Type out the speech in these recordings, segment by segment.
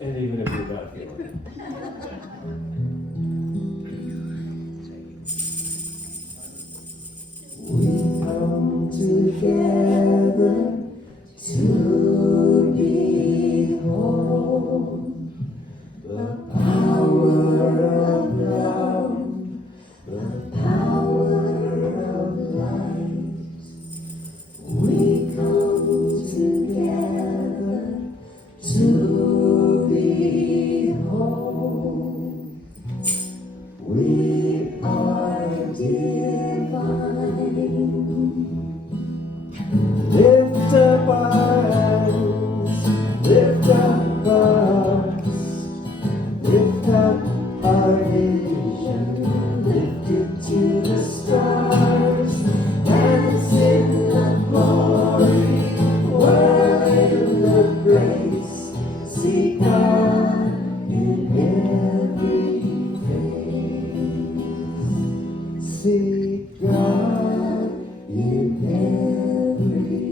And even if you're not feeling it. We come together to behold the power of love, the power of light. We come together to behold. We are divine. Lift up our hands, lift up our hearts, lift up our vision, lift it to the stars, dance in the glory, whirl in the grace, see God in every face, see God in every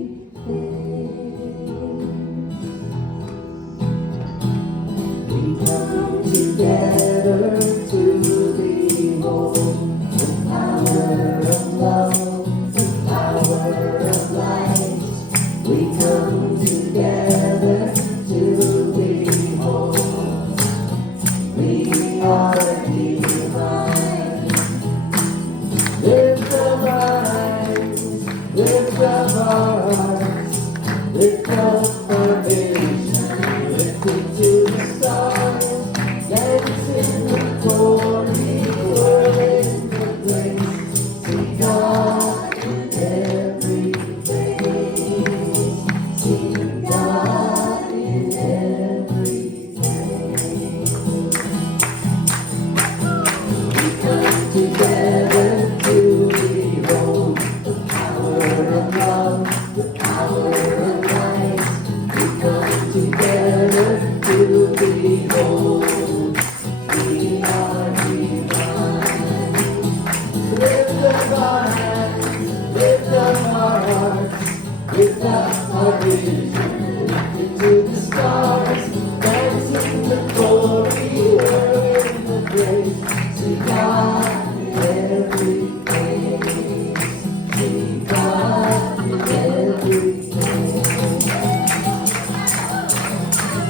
we come together to behold the power of love, the power of light. We come together to behold. We are divine. Lift up our hands, lift up our hearts, lift up our vision, lift it to the stars, dance in the glory, whirl in the grace, see God in every face, see God in every face. We come together to behold the power of love, the power of light. We come together to behold. We are divine. Lift up our hands, lift up our hearts, lift up our vision, lift it to the stars, dance in the glory, whirl in the grace, see God in every face, see God in every face.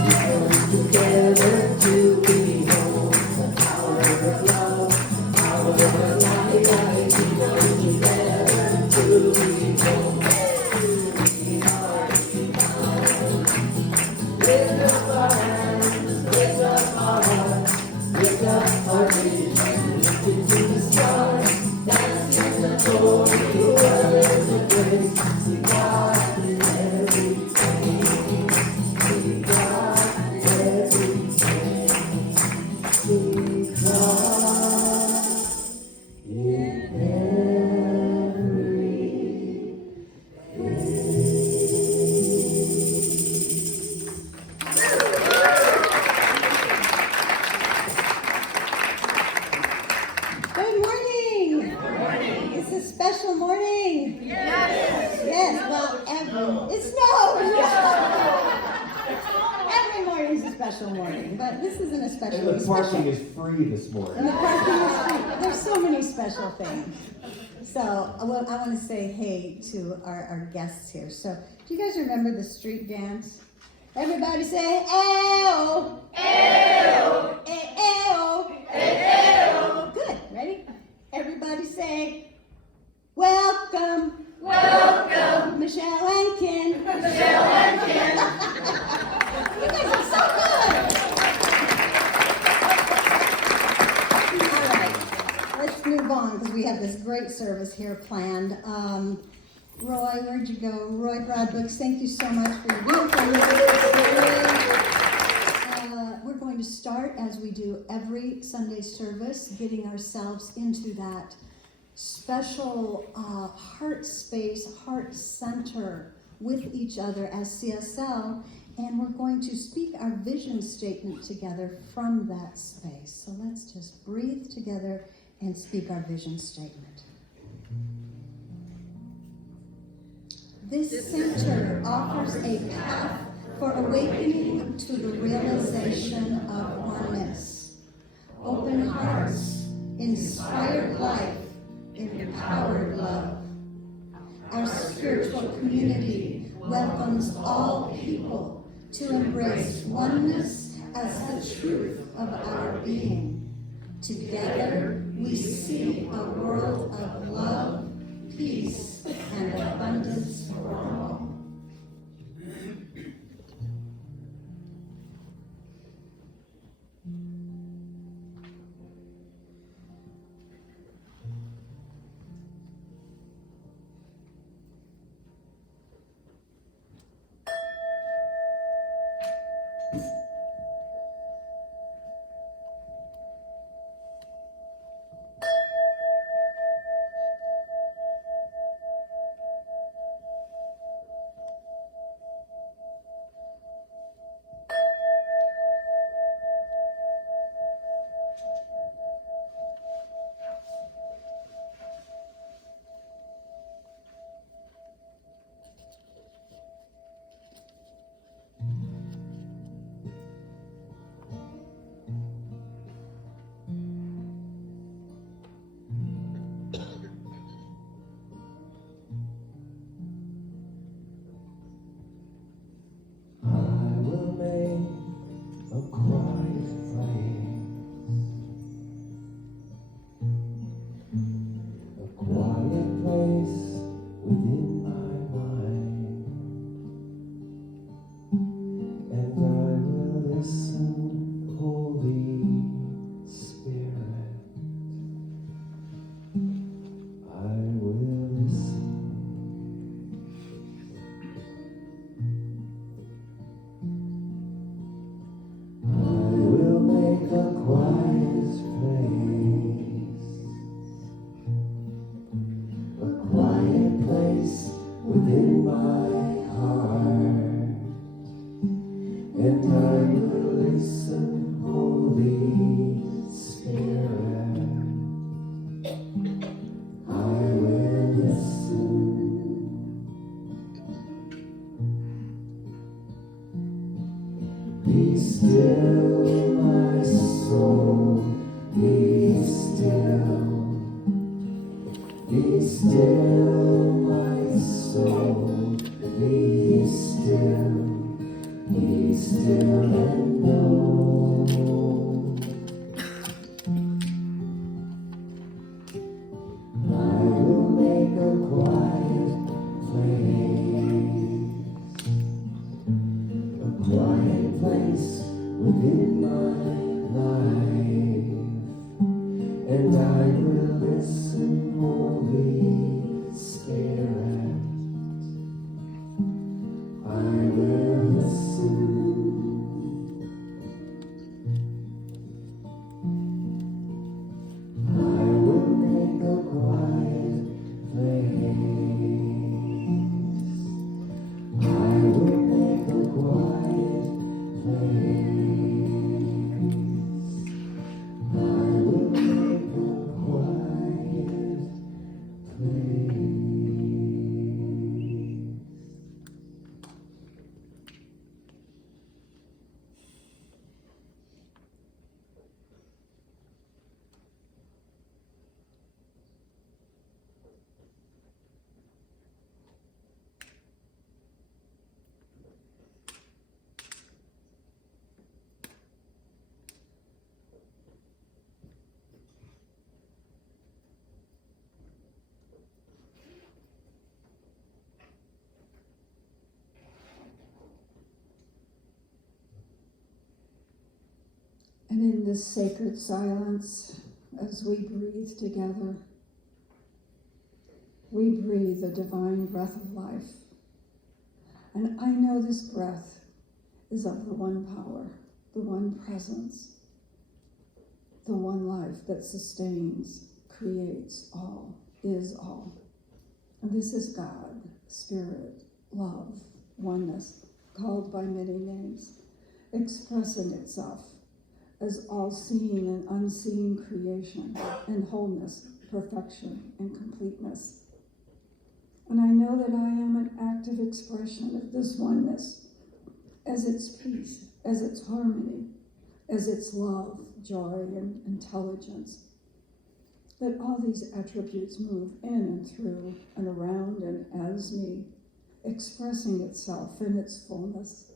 We come together to behold the power of love, power of light. We come together to behold. We are divine. Lift up our hands, lift up our hearts, lift up our vision, lift it to the stars, dance in the glory, whirl in the grace, see God in every face, see God in every face, see God in Good morning. Good morning. It's a special morning. Yes. Yes. Well, it snowed. Every morning is a special morning, but this isn't a special. And the parking is free this morning. And the parking is free. There's so many special things. So I want to say hey to our guests here. So do you guys remember the street dance? Everybody say "Ayo, ayo, ayo, ayo." Good. Ready? Everybody say welcome, welcome, Michelle and Ken. Michelle and Ken. You guys are so good. All right, let's move on because we have this great service here planned. Roy, where'd you go? Roy Broadbooks, thank you so much for your beautiful music. We're going to start, as we do every Sunday service, getting ourselves into that special heart space, heart center with each other as CSL, and we're going to speak our vision statement together from that space. So let's just breathe together and speak our vision statement. This center offers a path for awakening to the realization life, empowered love. Our spiritual community welcomes all people to embrace oneness as the truth of our being. Together, we see a world of love, peace, and abundance for all. And in this sacred silence, as we breathe together, we breathe the divine breath of life. And I know this breath is of the one power, the one presence, the one life that sustains, creates all, is all. And this is God, Spirit, love, oneness, called by many names, expressing itself as all-seeing and unseen creation and wholeness, perfection and completeness. And I know that I am an active expression of this oneness as its peace, as its harmony, as its love, joy, and intelligence. that all these attributes move in and through and around and as me, expressing itself in its fullness.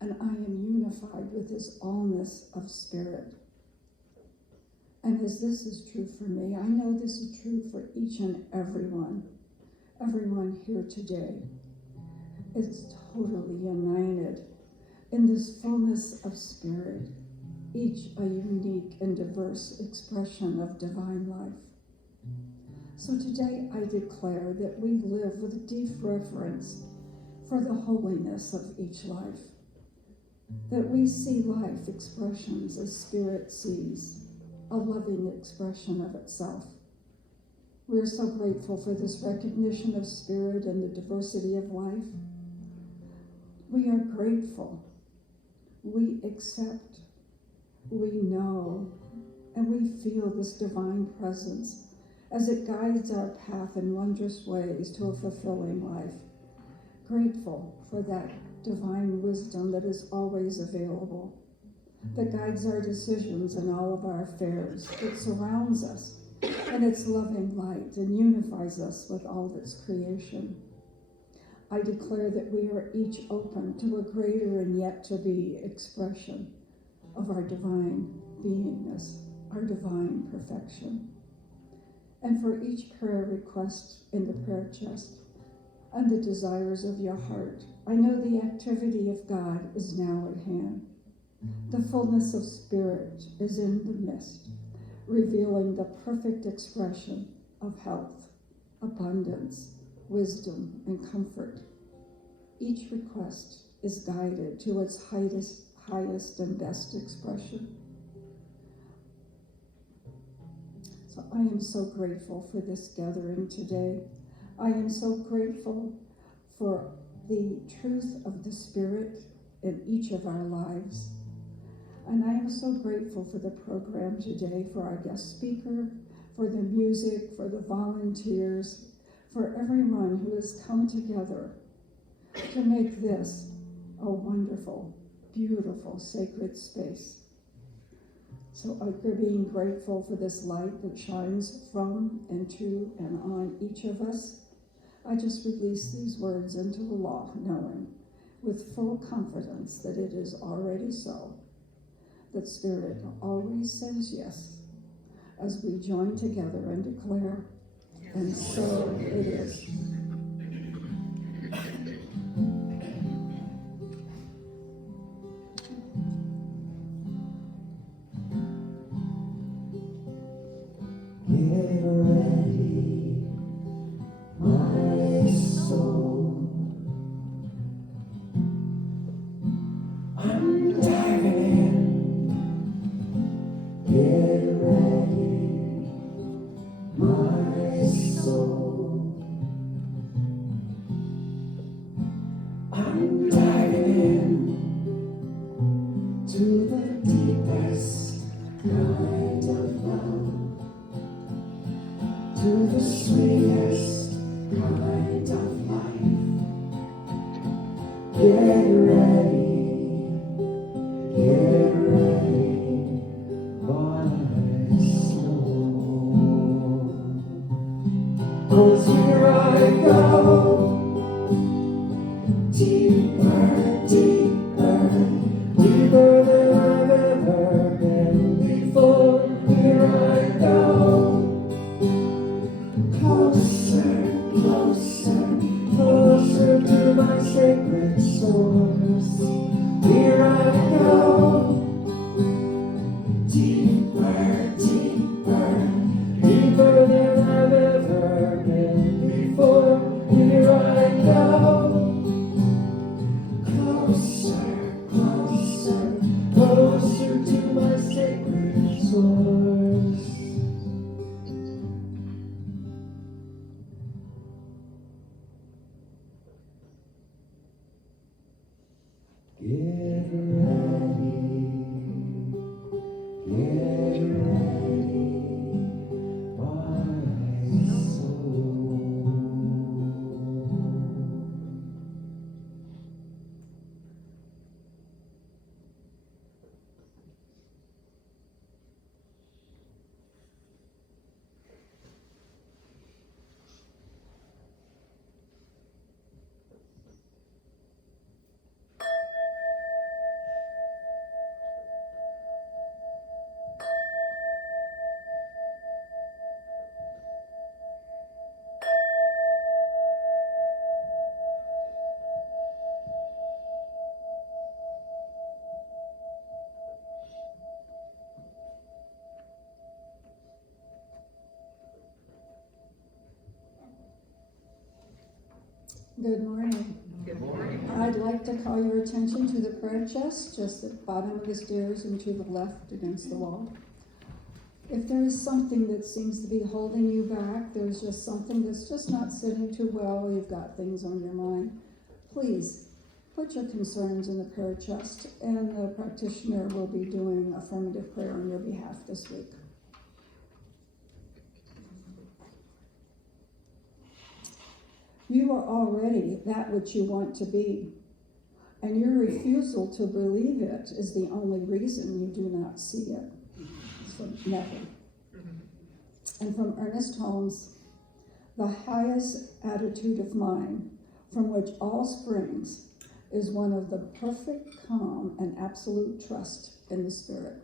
And I am unified with this allness of spirit. And as this is true for me, I know this is true for each and everyone here today is totally united in this fullness of spirit, each a unique and diverse expression of divine life. So today I declare that we live with deep reverence for the holiness of each life, that we see life expressions as spirit sees, a loving expression of itself. We are so grateful for this recognition of spirit and the diversity of life. We are grateful. We accept. We know. And we feel this divine presence as it guides our path in wondrous ways to a fulfilling life. Grateful for that divine wisdom that is always available, that guides our decisions and all of our affairs, that surrounds us in its loving light and unifies us with all of its creation. I declare that we are each open to a greater and yet to be expression of our divine beingness, our divine perfection. And for each prayer request in the prayer chest and the desires of your heart, I know the activity of God is now at hand. The fullness of spirit is in the midst, revealing the perfect expression of health, abundance, wisdom, and comfort. Each request is guided to its highest and best expression. So I am so grateful for this gathering today. I am so grateful for the truth of the Spirit in each of our lives. And I am so grateful for the program today, for our guest speaker, for the music, for the volunteers, for everyone who has come together to make this a wonderful, beautiful, sacred space. So we're being grateful for this light that shines from and to and on each of us. I just release these words into the law, knowing with full confidence that it is already so, that Spirit always says yes, as we join together and declare, and so it is. Get ready, my soul. I'm diving in. Get ready, my soul. I'm diving in to the deepest kind of love, to the sweetest kind of life. Get ready, my soul. 'Cause here I go, deeper, deeper, deeper than I've ever been before. Here I go. Closer, closer, closer to my sacred source. Here I go. Deeper, deeper, deeper than I've ever been before. Here I go. Closer, closer, closer to my sacred source. Get ready, my soul. Good morning. Good morning. I'd like to call your attention to the prayer chest, just at the bottom of the stairs and to the left against the wall. If there is something that seems to be holding you back, there's just something that's just not sitting too well, you've got things on your mind, please put your concerns in the prayer chest, and the practitioner will be doing affirmative prayer on your behalf this week. You are already that which you want to be, and your refusal to believe it is the only reason you do not see it. So never. And from Ernest Holmes, the highest attitude of mind from which all springs is one of the perfect calm and absolute trust in the Spirit.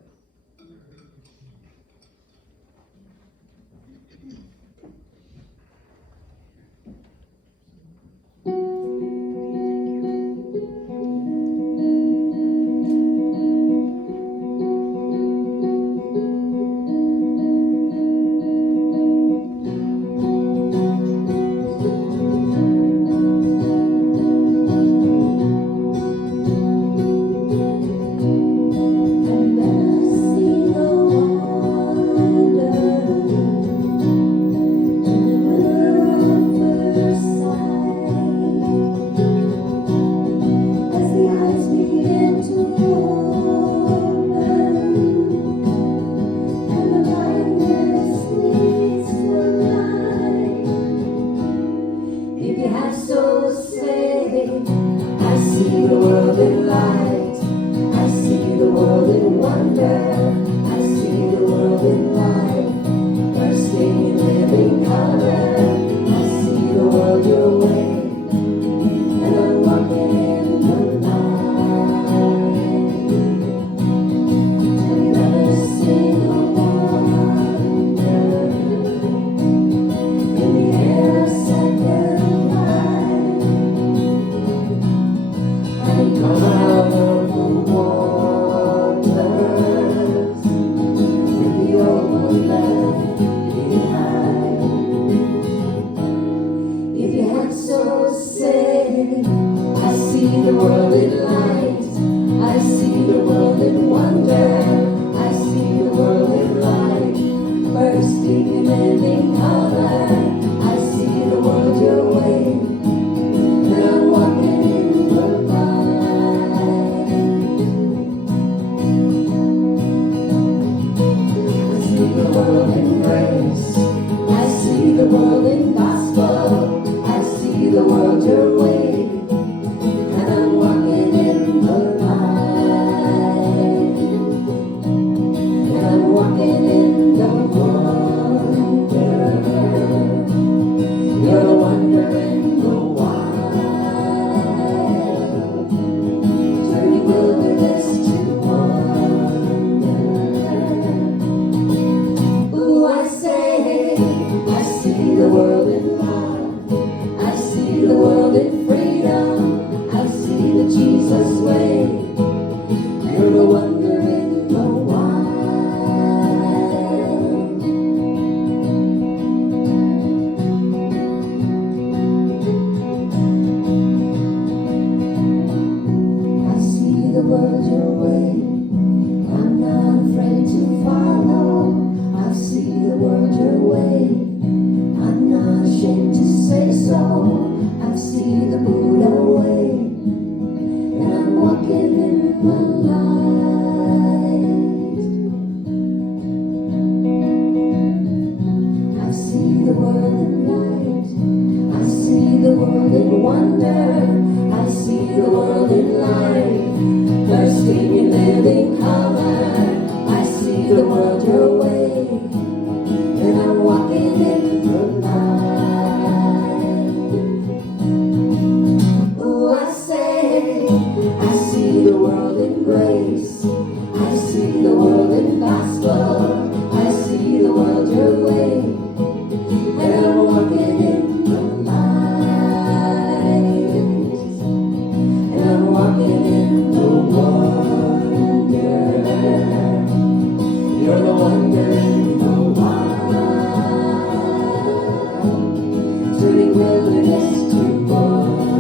Turning wilderness to wonder.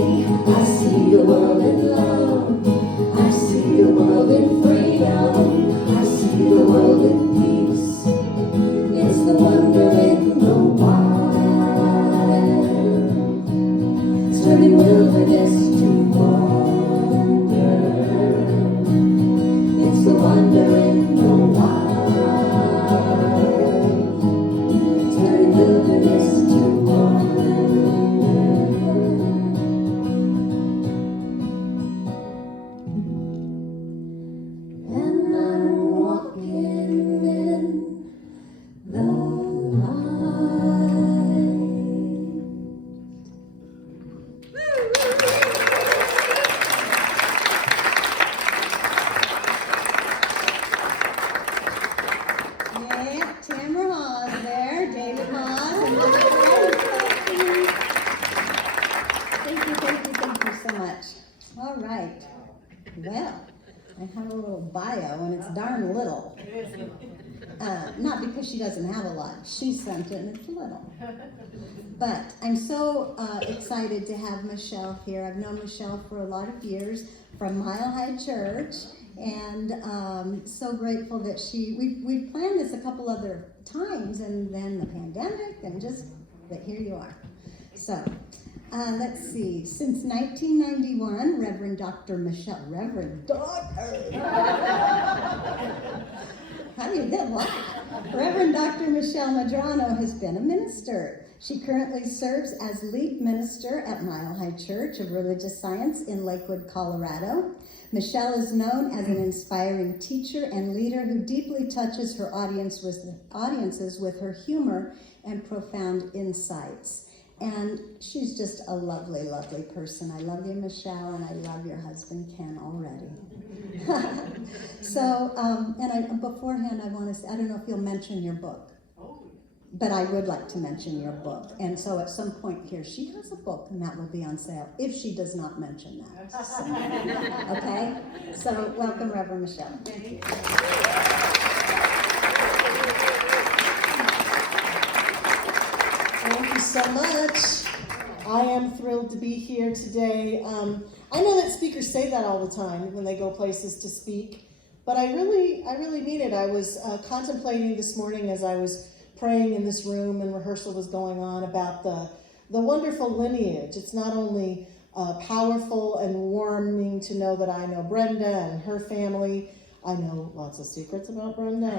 I see the world in love. I see the world in freedom. I see the world in peace. It's the wonder in the wild. Turning wilderness to wonder. It's the wonder in the wild. Turning wilderness to wonder. And I'm walking in the light. Yeah, Tamara Hawes there, David Hawes, and Mr. Thank you so much. All right. Well, I have a little bio, and it's darn little. Not because she doesn't have a lot. She sent it, and it's little. But I'm so excited to have Michelle here. I've known Michelle for a lot of years from Mile High Church, and so grateful that we planned this a couple other times, and then the pandemic, and but here you are. So, let's see, since 1991, Reverend Dr. Michelle, Reverend Dr. How do you get that? Reverend Dr. Michelle Medrano has been a minister. She currently serves as lead minister at Mile High Church of Religious Science in Lakewood, Colorado. Michelle is known as an inspiring teacher and leader who deeply touches her audiences with her humor and profound insights. And she's just a lovely, lovely person. I love you, Michelle, and I love your husband, Ken, already. So, beforehand, I want to say, I don't know if you'll mention your book, but I would like to mention your book. And so at some point here, she has a book, and that will be on sale, if she does not mention that. So, okay? So, welcome, Reverend Michelle. Thank you so much. I am thrilled to be here today. I know that speakers say that all the time when they go places to speak, but I really mean it. I was contemplating this morning as I was praying in this room and rehearsal was going on about the wonderful lineage. It's not only powerful and warming to know that I know Brenda and her family. I know lots of secrets about Brenda.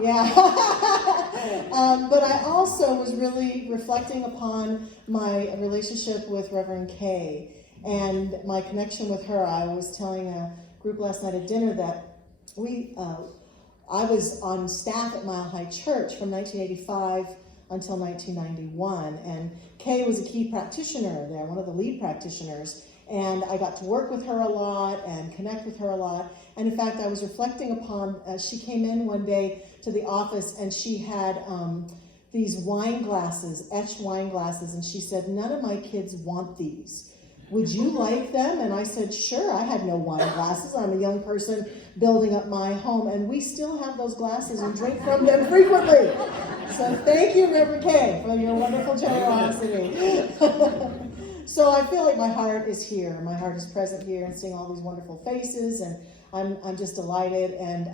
Yeah. But I also was really reflecting upon my relationship with Reverend Kay and my connection with her. I was telling a group last night at dinner that I was on staff at Mile High Church from 1985 until 1991, and Kay was a key practitioner there, one of the lead practitioners, and I got to work with her a lot and connect with her a lot. And in fact, I was reflecting upon, she came in one day to the office and she had these wine glasses, etched wine glasses, and she said, "None of my kids want these. Would you like them?" And I said, "Sure." I had no wine glasses. I'm a young person building up my home, and we still have those glasses and drink from them frequently. So thank you, Reverend Kay, for your wonderful generosity. So I feel like my heart is here. My heart is present here and seeing all these wonderful faces, and I'm just delighted and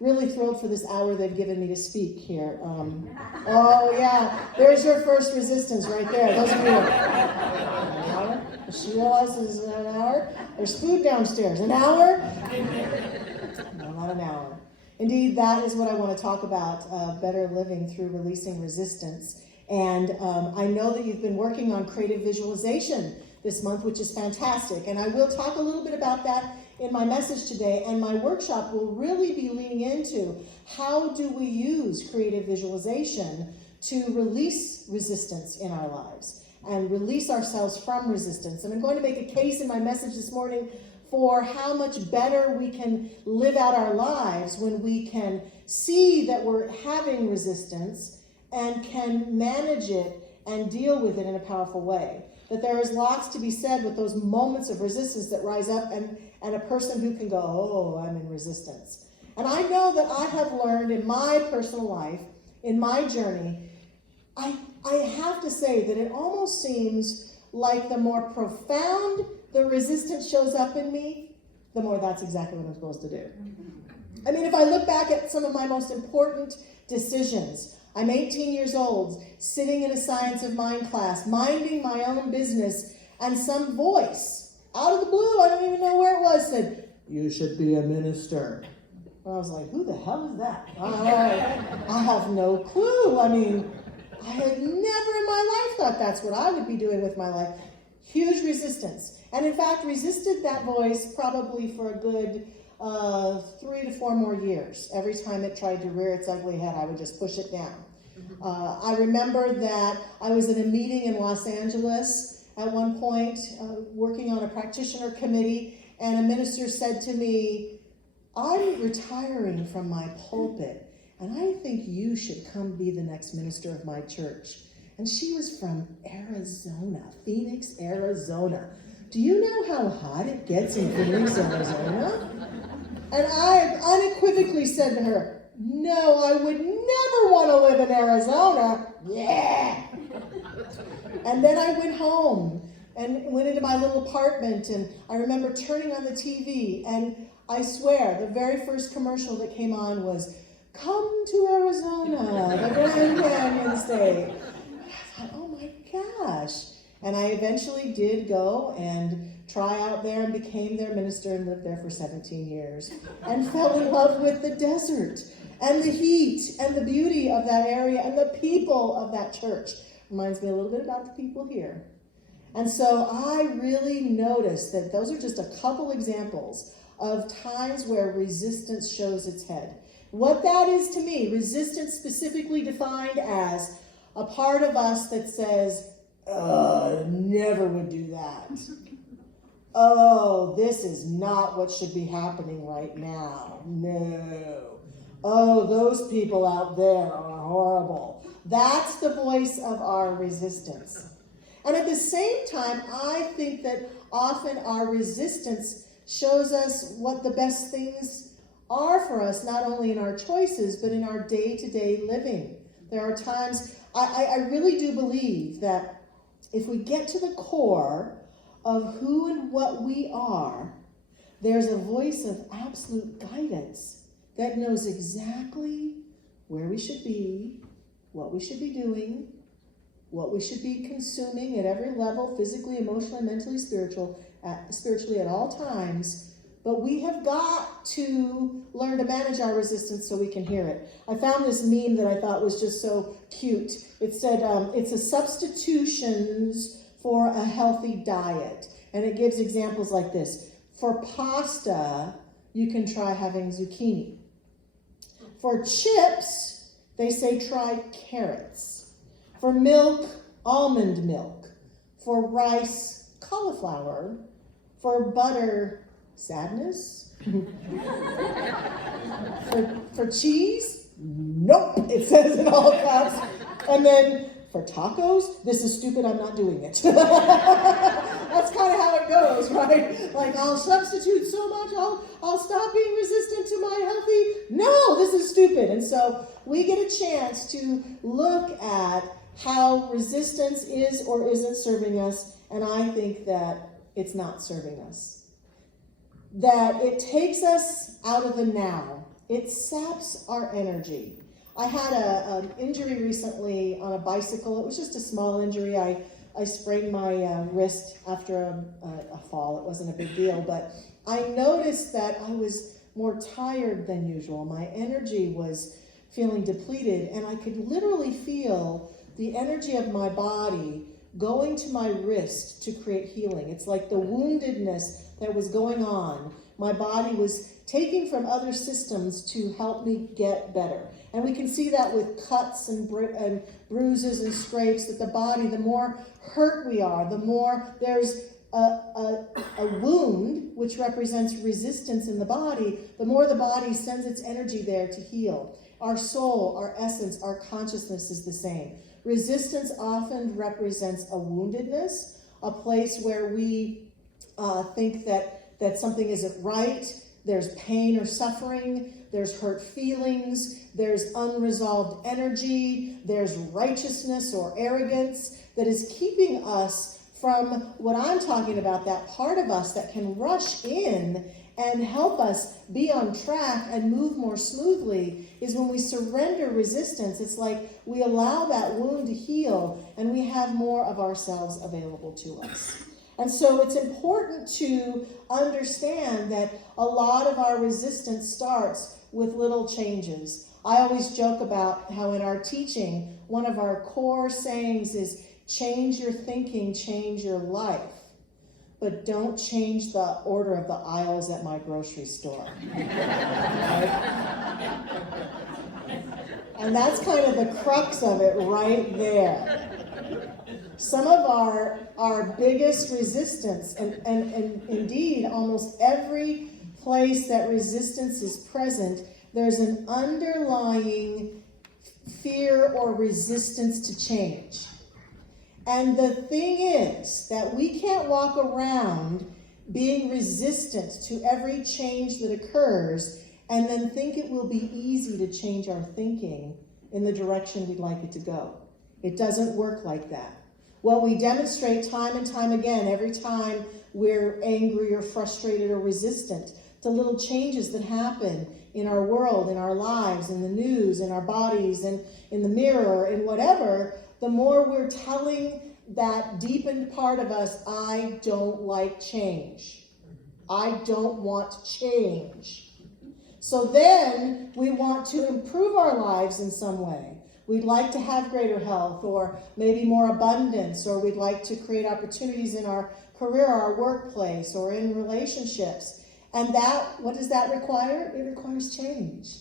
really thrilled for this hour they've given me to speak here. Oh yeah, there's your first resistance right there. Those of you. An hour? She realizes it's an hour. There's food downstairs. An hour? No, not an hour. Indeed, that is what I want to talk about, better living through releasing resistance. And I know that you've been working on creative visualization this month, which is fantastic. And I will talk a little bit about that in my message today. And my workshop will really be leaning into how do we use creative visualization to release resistance in our lives and release ourselves from resistance. And I'm going to make a case in my message this morning for how much better we can live out our lives when we can see that we're having resistance and can manage it and deal with it in a powerful way. That there is lots to be said with those moments of resistance that rise up and a person who can go, "Oh, I'm in resistance." And I know that I have learned in my personal life, in my journey, I have to say that it almost seems like the more profound the resistance shows up in me, the more that's exactly what I'm supposed to do. I mean, if I look back at some of my most important decisions, I'm 18 years old, sitting in a Science of Mind class, minding my own business, and some voice, out of the blue, I don't even know where it was, said, "You should be a minister." And I was like, who the hell is that? I have no clue. I mean, I had never in my life thought that's what I would be doing with my life. Huge resistance. And in fact, resisted that voice probably for a good 3 to 4 more years. Every time it tried to rear its ugly head, I would just push it down. I remember that I was in a meeting in Los Angeles at one point, working on a practitioner committee, and a minister said to me, "I'm retiring from my pulpit, and I think you should come be the next minister of my church." And she was from Arizona, Phoenix, Arizona. Do you know how hot it gets in Phoenix, Arizona? And I unequivocally said to her, "No, I would never want to live in Arizona." Yeah. And then I went home and went into my little apartment, and I remember turning on the TV, and I swear, the very first commercial that came on was, "Come to Arizona, the Grand Canyon State." And I thought, oh my gosh. And I eventually did go and try out there and became their minister and lived there for 17 years. And fell in love with the desert and the heat and the beauty of that area and the people of that church. Reminds me a little bit about the people here. And so I really noticed that those are just a couple examples of times where resistance shows its head. What that is to me, resistance specifically defined as a part of us that says, "Oh, never would do that. Oh, this is not what should be happening right now. No. Oh, those people out there are horrible." That's the voice of our resistance. And at the same time, I think that often our resistance shows us what the best things are for us, not only in our choices, but in our day-to-day living. There are times, I really do believe that if we get to the core of who and what we are, there's a voice of absolute guidance that knows exactly where we should be, what we should be doing, what we should be consuming at every level, physically, emotionally, mentally, spiritually at all times. But we have got to learn to manage our resistance so we can hear it. I found this meme that I thought was just so cute. It said, it's a substitutions for a healthy diet. And it gives examples like this. For pasta, you can try having zucchini. For chips, they say try carrots. For milk, almond milk. For rice, cauliflower. For butter, sadness. for cheese, nope, it says in all caps. And then for tacos, this is stupid, I'm not doing it. That's kind of how it goes, right? Like, I'll substitute so much, I'll stop being resistant to my healthy. No, this is stupid. And so we get a chance to look at how resistance is or isn't serving us, and I think that it's not serving us. That it takes us out of the now. It saps our energy. I had an injury recently on a bicycle. It was just a small injury. I sprained my wrist after a fall. It wasn't a big deal, but I noticed that I was more tired than usual. My energy was feeling depleted, and I could literally feel the energy of my body going to my wrist to create healing. It's like the woundedness that was going on, my body was taking from other systems to help me get better. And we can see that with cuts and bruises and scrapes, that the body, the more hurt we are, the more there's a wound, which represents resistance in the body, the more the body sends its energy there to heal. Our soul, our essence, our consciousness is the same. Resistance often represents a woundedness, a place where we think that something isn't right, there's pain or suffering, there's hurt feelings, there's unresolved energy, there's righteousness or arrogance that is keeping us from what I'm talking about, that part of us that can rush in and help us be on track and move more smoothly, is when we surrender resistance. It's like we allow that wound to heal and we have more of ourselves available to us. And so it's important to understand that a lot of our resistance starts with little changes. I always joke about how in our teaching, one of our core sayings is, change your thinking, change your life. But don't change the order of the aisles at my grocery store. Right? And that's kind of the crux of it right there. Some of our biggest resistance, and indeed almost every place that resistance is present, there's an underlying fear or resistance to change. And the thing is that we can't walk around being resistant to every change that occurs and then think it will be easy to change our thinking in the direction we'd like it to go. It doesn't work like that. What we demonstrate time and time again, every time we're angry or frustrated or resistant to little changes that happen in our world, in our lives, in the news, in our bodies, and in the mirror, in whatever, the more we're telling that deepened part of us, I don't like change. I don't want change. So then we want to improve our lives in some way. We'd like to have greater health, or maybe more abundance, or we'd like to create opportunities in our career, our workplace, or in relationships. And that, what does that require? It requires change.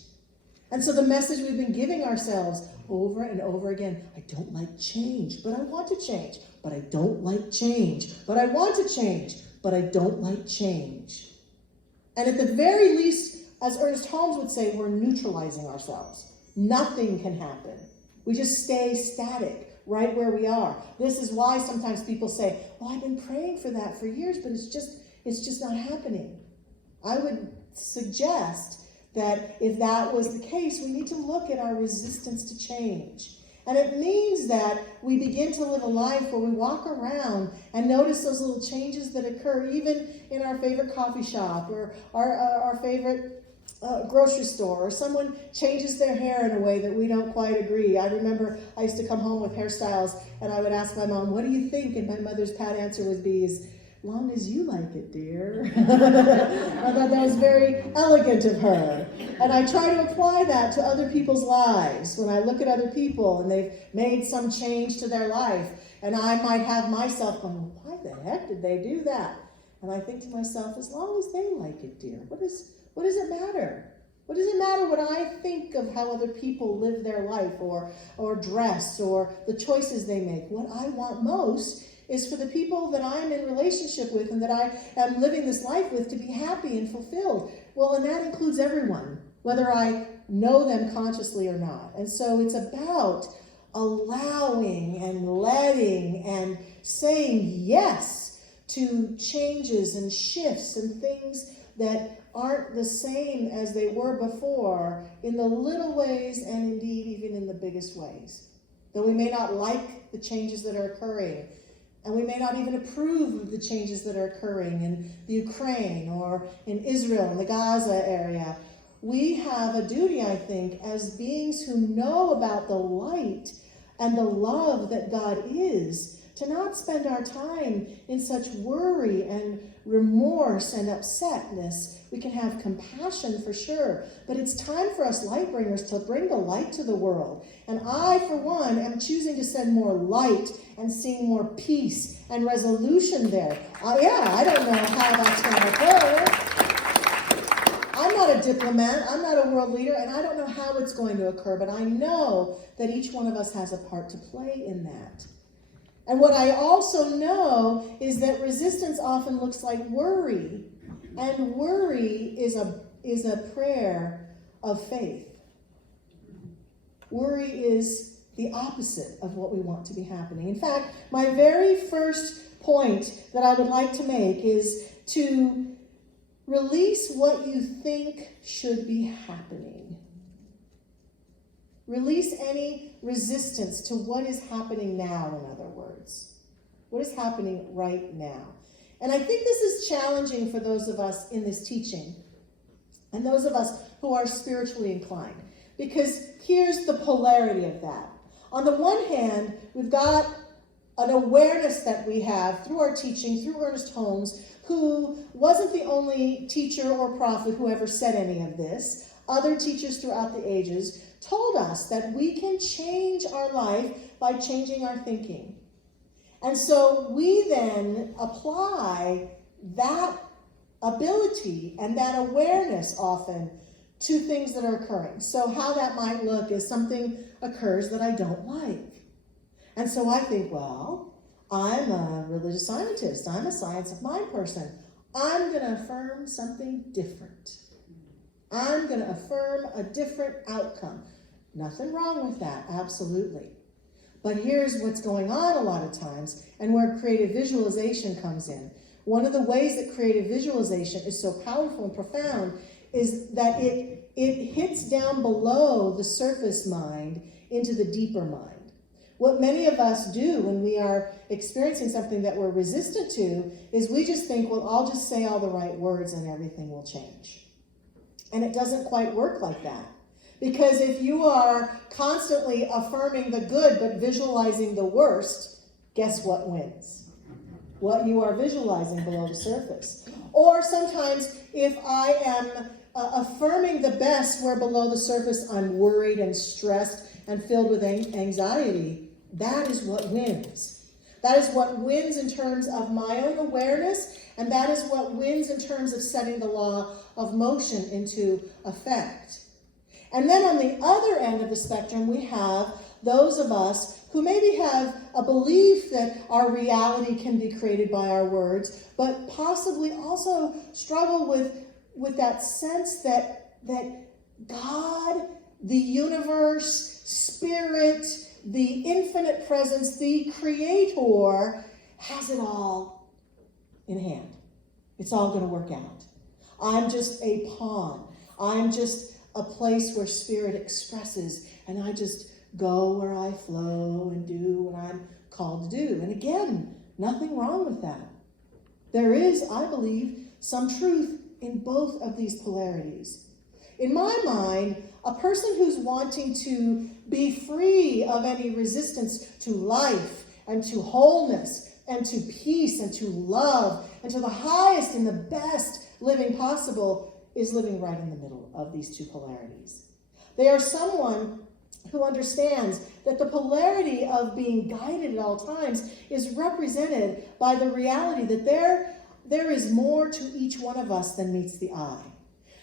And so the message we've been giving ourselves over and over again, I don't like change, but I want to change. But I don't like change, but I want to change, but I don't like change. And at the very least, as Ernest Holmes would say, we're neutralizing ourselves. Nothing can happen. We just stay static right where we are. This is why sometimes people say, well, I've been praying for that for years, but it's just not happening. I would suggest that if that was the case, we need to look at our resistance to change. And it means that we begin to live a life where we walk around and notice those little changes that occur even in our favorite coffee shop or our favorite grocery store, or someone changes their hair in a way that we don't quite agree. I remember I used to come home with hairstyles and I would ask my mom, what do you think? And my mother's pat answer would be, as long as you like it, dear. I thought that was very elegant of her. And I try to apply that to other people's lives. When I look at other people and they've made some change to their life, and I might have myself going, why the heck did they do that? And I think to myself, as long as they like it, dear, what does it matter? What does it matter what I think of how other people live their life or dress or the choices they make? What I want most is for the people that I'm in relationship with and that I am living this life with to be happy and fulfilled. Well, and that includes everyone, whether I know them consciously or not. And so it's about allowing and letting and saying yes to changes and shifts and things that aren't the same as they were before, in the little ways and indeed even in the biggest ways. Though we may not like the changes that are occurring, and we may not even approve of the changes that are occurring in the Ukraine or in Israel, in the Gaza area, we have a duty, I think, as beings who know about the light and the love that God is, to not spend our time in such worry and remorse and upsetness. We can have compassion for sure, but it's time for us light bringers to bring the light to the world. And I, for one, am choosing to send more light and seeing more peace and resolution there. I don't know how that's going to occur. I'm not a diplomat, I'm not a world leader, and I don't know how it's going to occur, but I know that each one of us has a part to play in that. And what I also know is that resistance often looks like worry, and worry is a prayer of faith. Worry is the opposite of what we want to be happening. In fact, my very first point that I would like to make is to release what you think should be happening. Release any resistance to what is happening now, in other words. What is happening right now? And I think this is challenging for those of us in this teaching and those of us who are spiritually inclined. Because here's the polarity of that. On the one hand, we've got an awareness that we have through our teaching, through Ernest Holmes, who wasn't the only teacher or prophet who ever said any of this. Other teachers throughout the ages told us that we can change our life by changing our thinking. And so we then apply that ability and that awareness often to things that are occurring. So how that might look is something occurs that I don't like. And so I think, well, I'm a religious scientist. I'm a science of mind person. I'm going to affirm something different. I'm going to affirm a different outcome. Nothing wrong with that, absolutely. But here's what's going on a lot of times, and where creative visualization comes in. One of the ways that creative visualization is so powerful and profound is that it hits down below the surface mind into the deeper mind. What many of us do when we are experiencing something that we're resistant to is we just think, well, I'll just say all the right words and everything will change. And it doesn't quite work like that. Because if you are constantly affirming the good but visualizing the worst, guess what wins? What you are visualizing below the surface. Or sometimes if I am affirming the best where below the surface I'm worried and stressed and filled with anxiety, that is what wins. That is what wins in terms of my own awareness, and that is what wins in terms of setting the law of motion into effect. And then on the other end of the spectrum, we have those of us who maybe have a belief that our reality can be created by our words, but possibly also struggle with that sense that God, the universe, spirit, the infinite presence, the creator, has it all in hand. It's all going to work out. I'm just a pawn. I'm just a place where spirit expresses, and I just go where I flow and do what I'm called to do. And again, nothing wrong with that. There is, I believe, some truth in both of these polarities. In my mind, a person who's wanting to be free of any resistance to life and to wholeness and to peace and to love and to the highest and the best living possible is living right in the middle of these two polarities. They are someone who understands that the polarity of being guided at all times is represented by the reality that there is more to each one of us than meets the eye.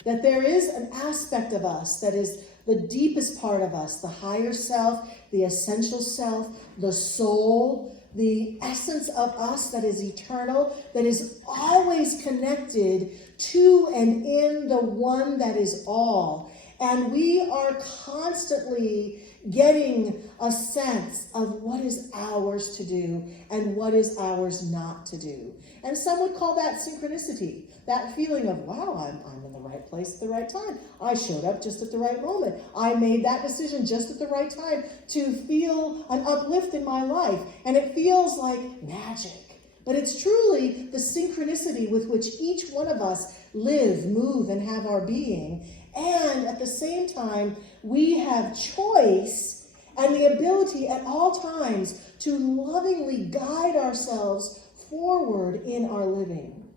That there is an aspect of us that is the deepest part of us, the higher self, the essential self, the soul, the essence of us that is eternal, that is always connected to and in the one that is all. And we are constantly getting a sense of what is ours to do and what is ours not to do. And some would call that synchronicity, that feeling of, wow, I'm in the right place at the right time. I showed up just at the right moment. I made that decision just at the right time to feel an uplift in my life. And it feels like magic. But it's truly the synchronicity with which each one of us live, move, and have our being. And at the same time, we have choice and the ability at all times to lovingly guide ourselves forward in our living.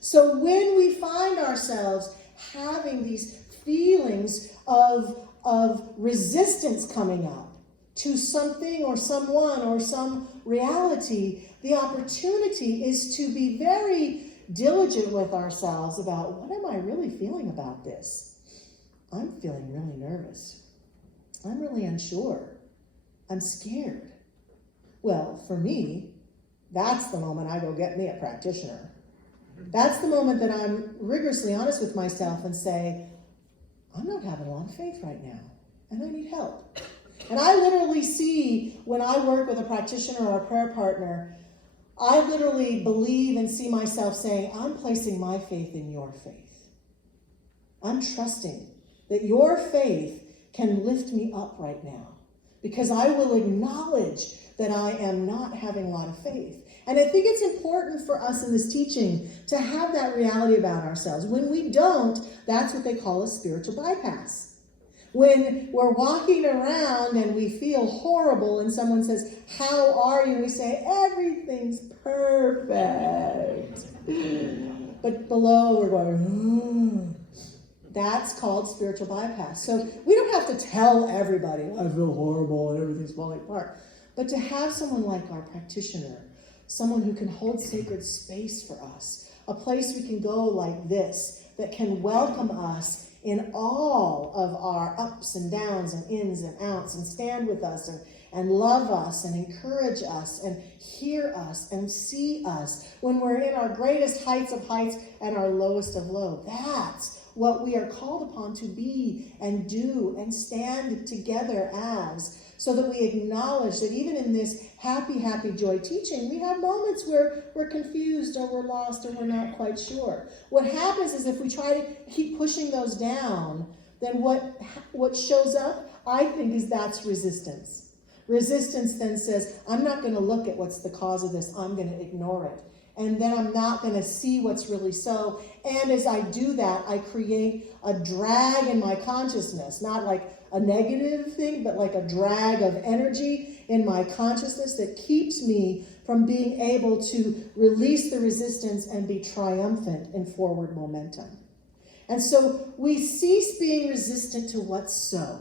So when we find ourselves having these feelings of resistance coming up to something or someone or some reality, the opportunity is to be very diligent with ourselves about, what am I really feeling about this? I'm feeling really nervous. I'm really unsure. I'm scared. Well, for me, that's the moment I go get me a practitioner. That's the moment that I'm rigorously honest with myself and say, I'm not having a lot of faith right now, and I need help. And I literally see, when I work with a practitioner or a prayer partner, I literally believe and see myself saying, I'm placing my faith in your faith. I'm trusting that your faith can lift me up right now, because I will acknowledge that I am not having a lot of faith. And I think it's important for us in this teaching to have that reality about ourselves. When we don't, that's what they call a spiritual bypass. When we're walking around and we feel horrible and someone says, "How are you?" we say, "Everything's perfect." But below we're going, That's called spiritual bypass. So we don't have to tell everybody, "I feel horrible and everything's falling apart." But to have someone like our practitioner, someone who can hold sacred space for us, a place we can go like this, that can welcome us in all of our ups and downs and ins and outs, and stand with us and love us and encourage us and hear us and see us when we're in our greatest heights of heights and our lowest of low. That's what we are called upon to be and do and stand together as, so that we acknowledge that even in this happy, happy joy teaching, we have moments where we're confused or we're lost or we're not quite sure. What happens is if we try to keep pushing those down, then what shows up, I think, is that's resistance. Resistance then says, I'm not going to look at what's the cause of this, I'm going to ignore it. And then I'm not going to see what's really so. And as I do that, I create a drag in my consciousness, not like a negative thing, but like a drag of energy in my consciousness that keeps me from being able to release the resistance and be triumphant in forward momentum. And so we cease being resistant to what's so.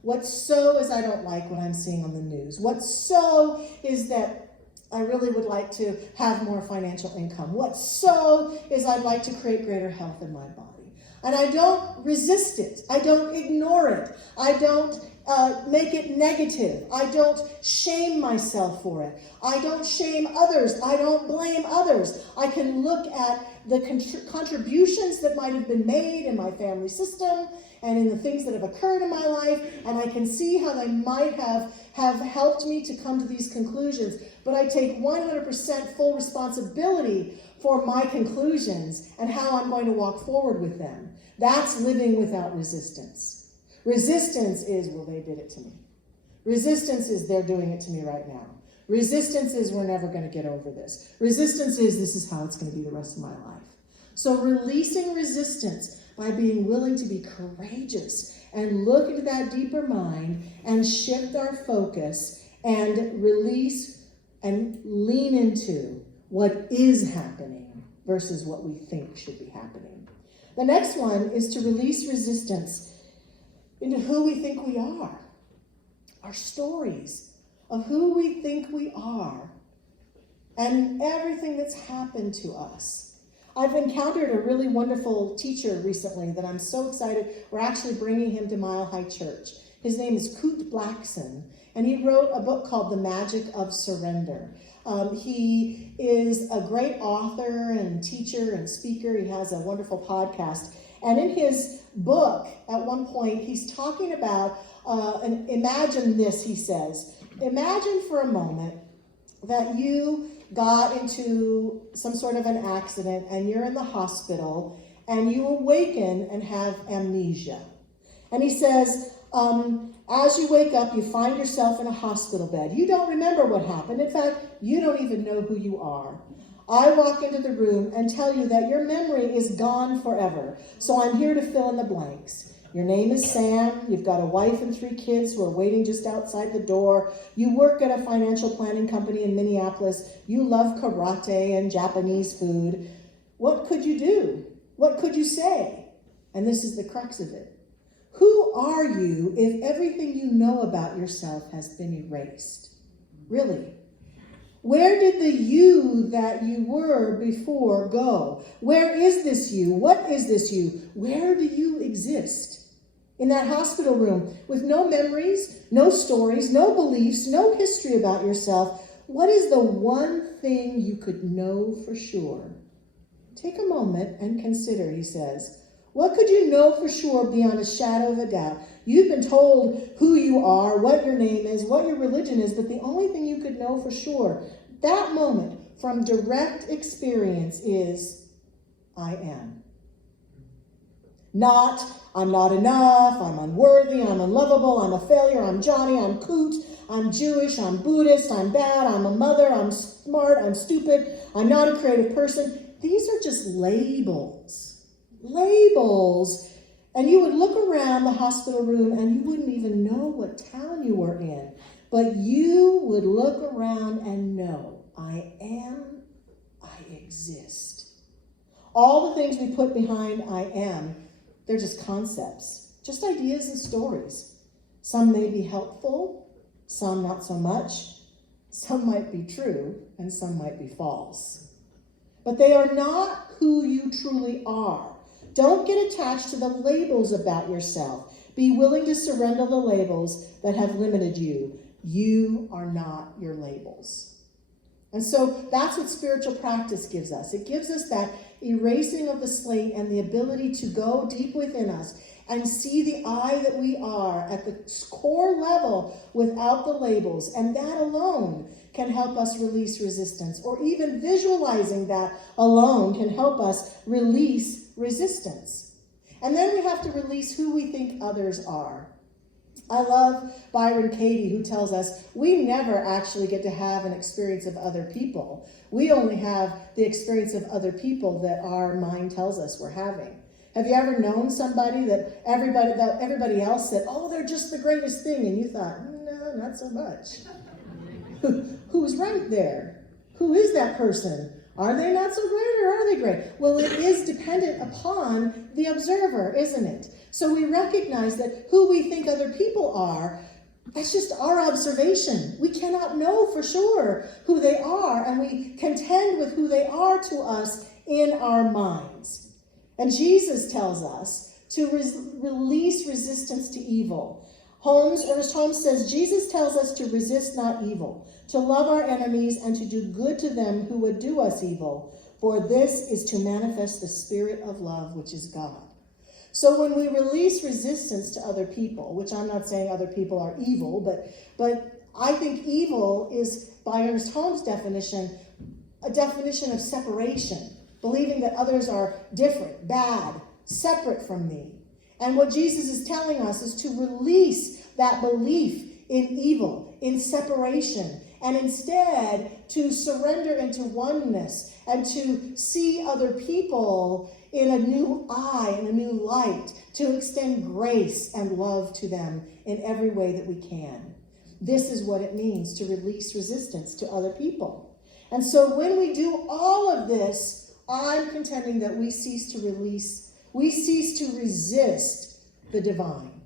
What's so is I don't like what I'm seeing on the news. What's so is that I really would like to have more financial income. What's so is I'd like to create greater health in my body. And I don't resist it. I don't ignore it. I don't make it negative. I don't shame myself for it. I don't shame others. I don't blame others. I can look at the contributions that might have been made in my family system and in the things that have occurred in my life, and I can see how they might have helped me to come to these conclusions. But I take 100% full responsibility for my conclusions and how I'm going to walk forward with them. That's living without resistance. Resistance is, well, they did it to me. Resistance is, they're doing it to me right now. Resistance is, we're never going to get over this. Resistance is, this is how it's going to be the rest of my life. So releasing resistance by being willing to be courageous and look into that deeper mind and shift our focus and release and lean into what is happening versus what we think should be happening. The next one is to release resistance into who we think we are, our stories of who we think we are, and everything that's happened to us. I've encountered a really wonderful teacher recently that I'm so excited. We're actually bringing him to Mile High Church. His name is Kurt Blackson, and he wrote a book called The Magic of Surrender. He is a great author and teacher and speaker. He has a wonderful podcast. And in his book, at one point, he's talking about, and imagine this, he says. Imagine for a moment that you got into some sort of an accident and you're in the hospital and you awaken and have amnesia. And he says, as you wake up, you find yourself in a hospital bed. You don't remember what happened. In fact, you don't even know who you are. I walk into the room and tell you that your memory is gone forever. So I'm here to fill in the blanks. Your name is Sam. You've got a wife and 3 kids who are waiting just outside the door. You work at a financial planning company in Minneapolis. You love karate and Japanese food. What could you do? What could you say? And this is the crux of it. Who are you if everything you know about yourself has been erased? Really? Where did the you that you were before go? Where is this you? What is this you? Where do you exist? In that hospital room with no memories, no stories, no beliefs, no history about yourself, what is the one thing you could know for sure? Take a moment and consider, he says. What could you know for sure beyond a shadow of a doubt? You've been told who you are, what your name is, what your religion is, but the only thing you could know for sure, that moment from direct experience is, I am. Not, I'm not enough, I'm unworthy, I'm unlovable, I'm a failure, I'm Johnny, I'm coot, I'm Jewish, I'm Buddhist, I'm bad, I'm a mother, I'm smart, I'm stupid, I'm not a creative person. These are just labels. Labels. And you would look around the hospital room and you wouldn't even know what town you were in. But you would look around and know, I am, I exist. All the things we put behind I am, they're just concepts, just ideas and stories. Some may be helpful, some not so much. Some might be true, and some might be false. But they are not who you truly are. Don't get attached to the labels about yourself. Be willing to surrender the labels that have limited you. You are not your labels. And so that's what spiritual practice gives us. It gives us that erasing of the slate and the ability to go deep within us and see the I that we are at the core level without the labels. And that alone can help us release resistance. Or even visualizing that alone can help us release resistance. And then we have to release who we think others are. I love Byron Katie, who tells us we never actually get to have an experience of other people. We only have the experience of other people that our mind tells us we're having. Have you ever known somebody that everybody else said, oh, they're just the greatest thing, and you thought, no, not so much. Who's right there? Who is that person? Are they not so great or are they great? Well, it is dependent upon the observer, isn't it? So we recognize that who we think other people are, that's just our observation. We cannot know for sure who they are, and we contend with who they are to us in our minds. And Jesus tells us to release resistance to evil. Ernest Holmes says, Jesus tells us to resist not evil, to love our enemies, and to do good to them who would do us evil. For this is to manifest the spirit of love, which is God. So when we release resistance to other people, which I'm not saying other people are evil, but I think evil is, by Ernest Holmes' definition, a definition of separation, believing that others are different, bad, separate from me. And what Jesus is telling us is to release that belief in evil, in separation, and instead to surrender into oneness and to see other people in a new eye, in a new light, to extend grace and love to them in every way that we can. This is what it means to release resistance to other people. And so when we do all of this, I'm contending that we cease to resist the divine.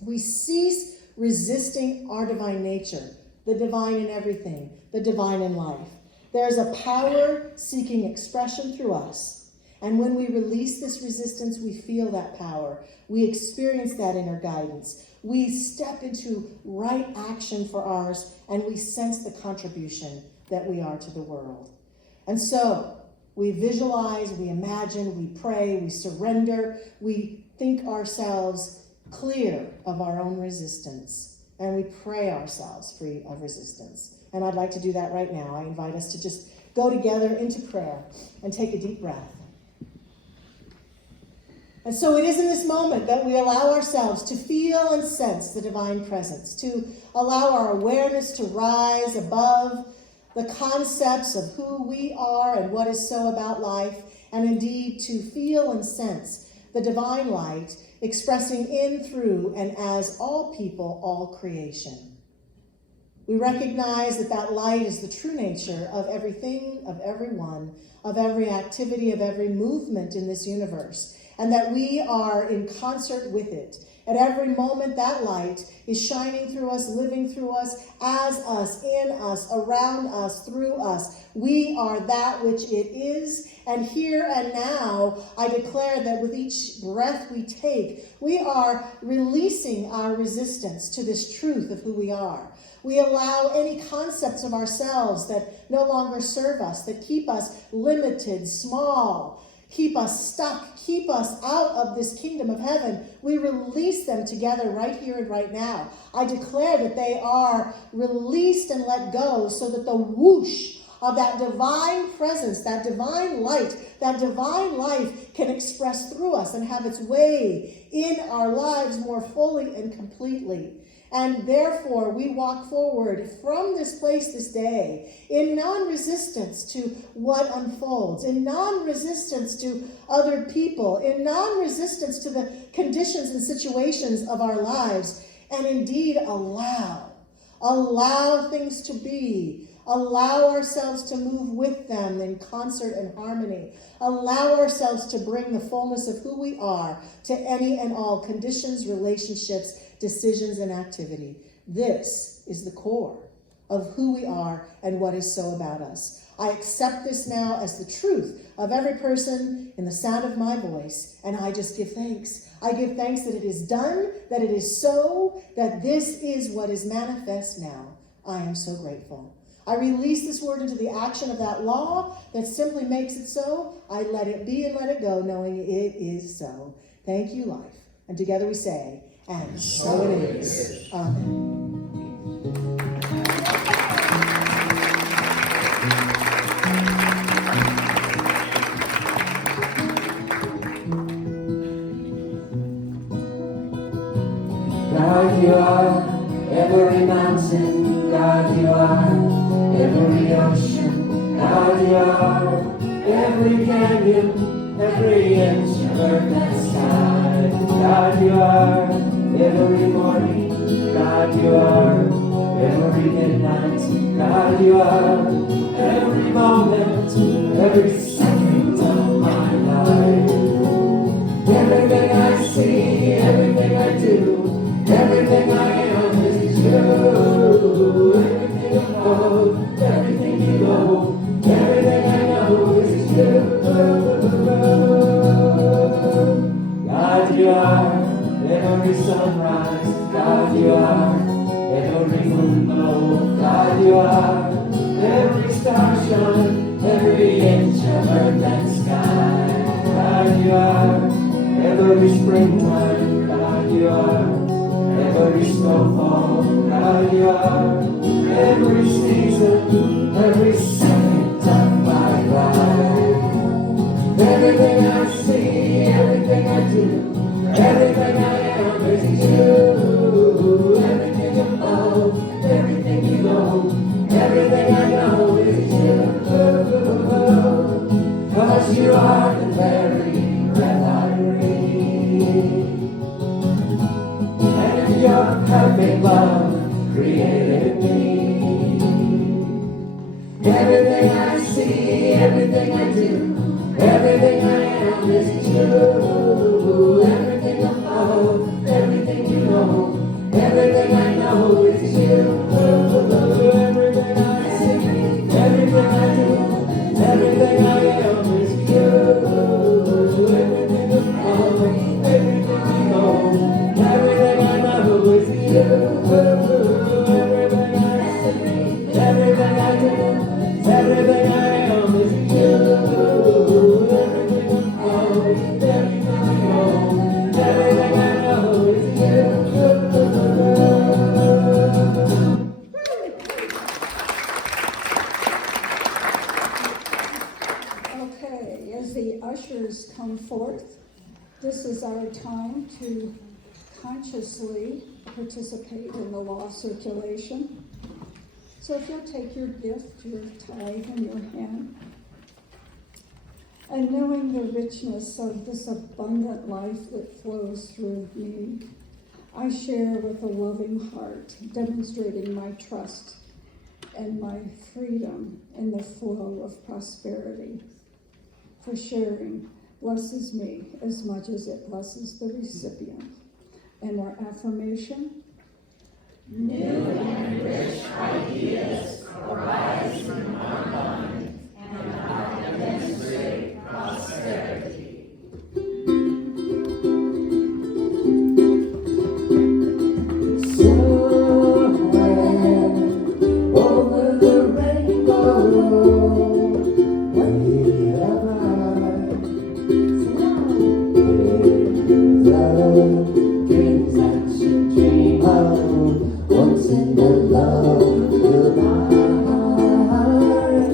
We cease resisting our divine nature, the divine in everything, the divine in life. There's a power seeking expression through us. And when we release this resistance, we feel that power. We experience that inner guidance. We step into right action for ours, and we sense the contribution that we are to the world. And so we visualize, we imagine, we pray, we surrender, we think ourselves clear of our own resistance, and we pray ourselves free of resistance. And I'd like to do that right now. I invite us to just go together into prayer and take a deep breath. And so it is in this moment that we allow ourselves to feel and sense the divine presence, to allow our awareness to rise above the concepts of who we are and what is so about life, and indeed to feel and sense the divine light expressing in, through, and as all people, all creation. We recognize that that light is the true nature of everything, of everyone, of every activity, of every movement in this universe, and that we are in concert with it. At every moment, that light is shining through us, living through us, as us, in us, around us, through us. We are that which it is. And here and now, I declare that with each breath we take, we are releasing our resistance to this truth of who we are. We allow any concepts of ourselves that no longer serve us, that keep us limited, small, keep us stuck, keep us out of this kingdom of heaven. We release them together right here and right now. I declare that they are released and let go so that the whoosh of that divine presence, that divine light, that divine life can express through us and have its way in our lives more fully and completely. And therefore, we walk forward from this place this day in non-resistance to what unfolds, in non-resistance to other people, in non-resistance to the conditions and situations of our lives, and indeed allow things to be, allow ourselves to move with them in concert and harmony, allow ourselves to bring the fullness of who we are to any and all conditions, relationships, decisions, and activity. This is the core of who we are and what is so about us. I accept this now as the truth of every person in the sound of my voice, and I just give thanks. I give thanks that it is done, that it is so, that this is what is manifest now. I am so grateful. I release this word into the action of that law that simply makes it so. I let it be and let it go, knowing it is so. Thank you, life. And together we say, and so it is. Amen. God, you are every mountain. God, you are every ocean. God, you are every canyon, every inch of earth and sky. God, you are every morning. God, you are every midnight. God, you are every moment, every second of my life. Everything I see, everything I do, everything I am is you. Everything above, everything below, everything I know is you. God, you are every sunrise. God, you are every moon glow. God, you are every star shine, every inch of earth and sky. God, you are every springtime. God, you are every snowfall. God, you are every season, every second of my life. Everything I see, everything I do, everything I am is you. Everything above, everything below, everything I know is you. 'Cause you are the very breath I breathe. And your perfect love created me. Everything I see, everything I do, everything I am is you. Everything above, everything you know, everything I know is you. Everything I see, everything I do, everything I am is you. Everything above, everything you know, everything I know is you. Everything I see, everything I do, everything I am is you. Everything above, everything you know, everything I know is you. Okay, as the ushers come forth, this is our time to consciously participate in the law of circulation. So if you'll take your gift, your tithe in your hand, and knowing the richness of this abundant life that flows through me, I share with a loving heart, demonstrating my trust and my freedom in the flow of prosperity. For sharing blesses me as much as it blesses the recipient. And our affirmation: New and rich ideas arise in our mind and I demonstrate prosperity. Somewhere over the rainbow, way up high, the dreams that you dream of once in the love of my heart.